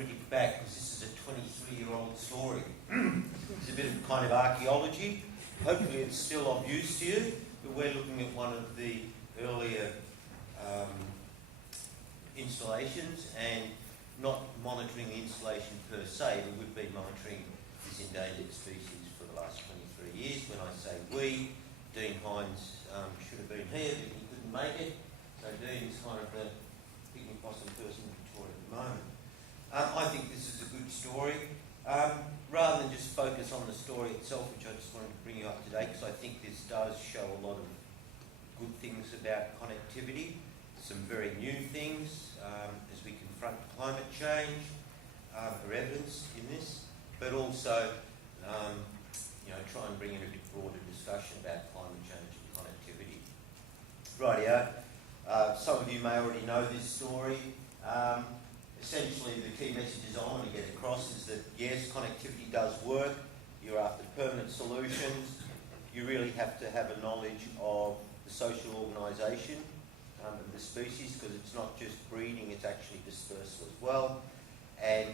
critic back because this is a 23-year-old story. It's a bit of kind of archaeology. Hopefully it's still of use to you, but we're looking at one of the earlier installations and not monitoring the installation per se, but we've been monitoring this endangered species for the last 23 years. When I say we, Dean Hines should have been here, but he couldn't make it. So Dean's kind of the Pygmy-possum person in Victoria at the moment. I think this is a good story. Rather than just focus on the story itself, which I just wanted to bring you up to date, because I think this does show a lot of good things about connectivity, some very new things as we confront climate change, are evidenced in this, but also try and bring in a broader discussion about climate change and connectivity. Rightio. Some of you may already know this story. Essentially, the key messages I want to get across is that yes, connectivity does work. You're after permanent solutions. You really have to have a knowledge of the social organisation of the species, because it's not just breeding, it's actually dispersal as well. And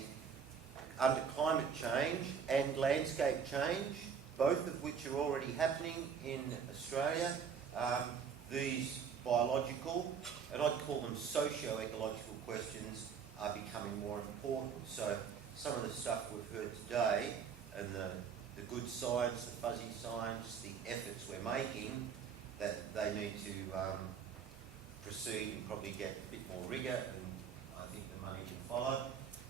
under climate change and landscape change, both of which are already happening in Australia, these biological, and I'd call them socio-ecological questions, are becoming more important. So some of the stuff we've heard today, and the good science, the fuzzy science, the efforts we're making, that they need to proceed and probably get a bit more rigour, and I think the money can follow.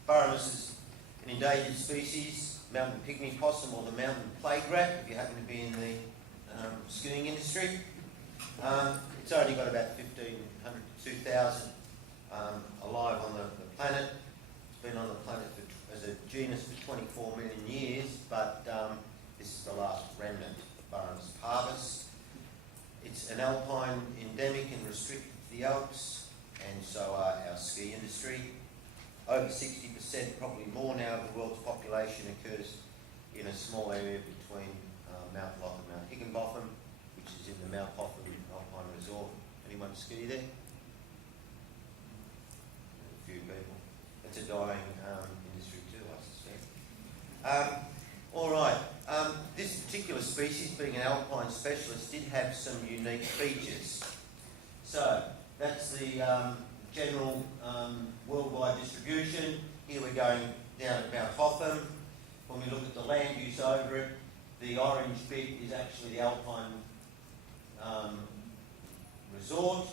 Burramys is an endangered species, Mountain Pygmy-possum, or the mountain plague rat, if you happen to be in the skiing industry. It's only got about 1,500 to 2,000 alive on the planet. It's been on the planet as a genus for 24 million years, but this is the last remnant, Burramys parvus. It's an alpine endemic and restricted to the Alps, and so are our ski industry. Over 60%, probably more now, of the world's population occurs in a small area between Mt Loch and Mt Higginbotham, which is in the Mt Hotham Alpine Resort. Anyone ski there? A few people. It's a dying industry too, I suspect. All right. This particular species, being an alpine specialist, did have some unique features. So that's the general worldwide distribution. Here we're going down at Mt Hotham. When we look at the land use over it, the orange bit is actually the alpine resort,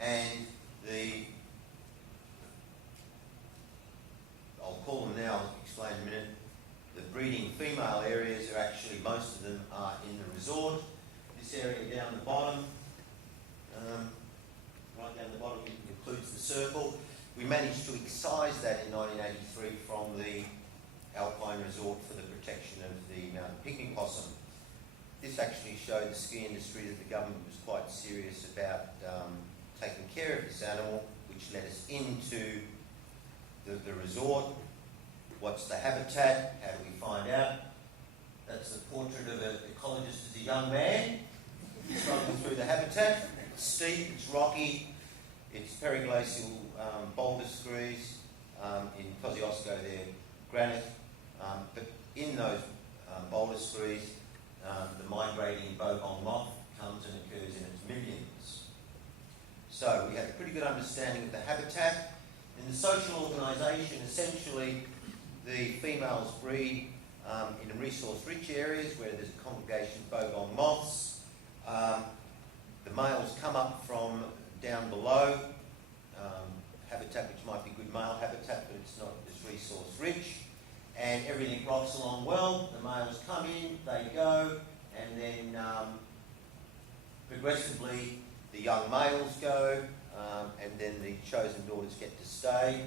and I'll call them now, I'll explain in a minute. The breeding female areas are actually, most of them are in the resort. This area down the bottom, right down the bottom, includes the circle. We managed to excise that in 1983 from the Alpine Resort for the protection of the Mountain Pygmy-possum. This actually showed the ski industry that the government was quite serious about taking care of this animal, which led us into the resort. What's the habitat? How do we find out? That's the portrait of an ecologist as a young man, struggling through the habitat. It's steep, it's rocky, it's periglacial boulder screes. In Kosciuszko they're granite, but in those boulder screes, the migrating boulder-field moth comes and occurs in its millions. So we have a pretty good understanding of the habitat. In the social organisation, essentially, the females breed in resource-rich areas where there's a congregation of boulder-field moths. The males come up from down below, habitat which might be good male habitat, but it's not as resource-rich. And everything rocks along well. The males come in, they go, and then progressively the young males go, and then the chosen daughters get to stay.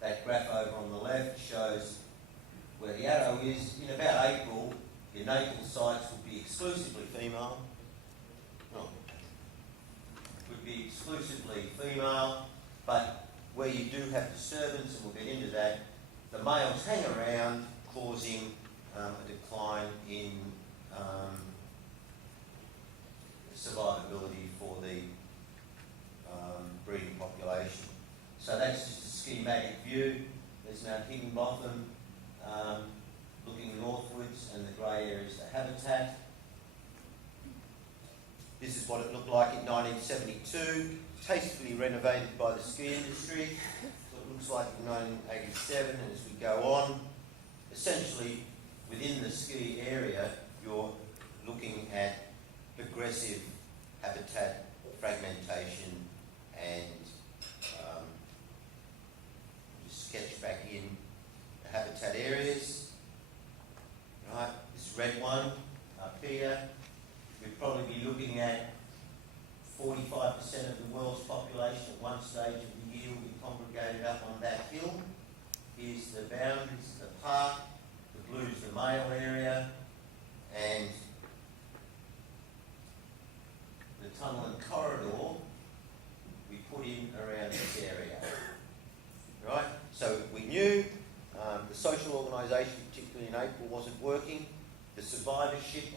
That graph over on the left shows where the arrow is. In about April, your natal sites would be exclusively female. Would be exclusively female, but where you do have disturbance, and we'll get into that, the males hang around, causing a decline in survivability for the breeding population. So that's just a schematic view. There's There's Mt Higginbotham, looking northwards, and the grey area is the habitat. This is what it looked like in 1972, tastefully renovated by the ski industry. So it looks like in 1987, and as we go on, essentially within the ski area, you're looking at progressive habitat fragmentation and just sketch back in the habitat areas. Right, this red one up here, we'd probably be looking at 45% of the world's population at one stage of the year will be congregated up on that hill. Here's the boundaries of the park, the blue is the male area, and the tunnel and corridor we put in around this area. Right? So we knew the social organisation, particularly in April, wasn't working. The survivorship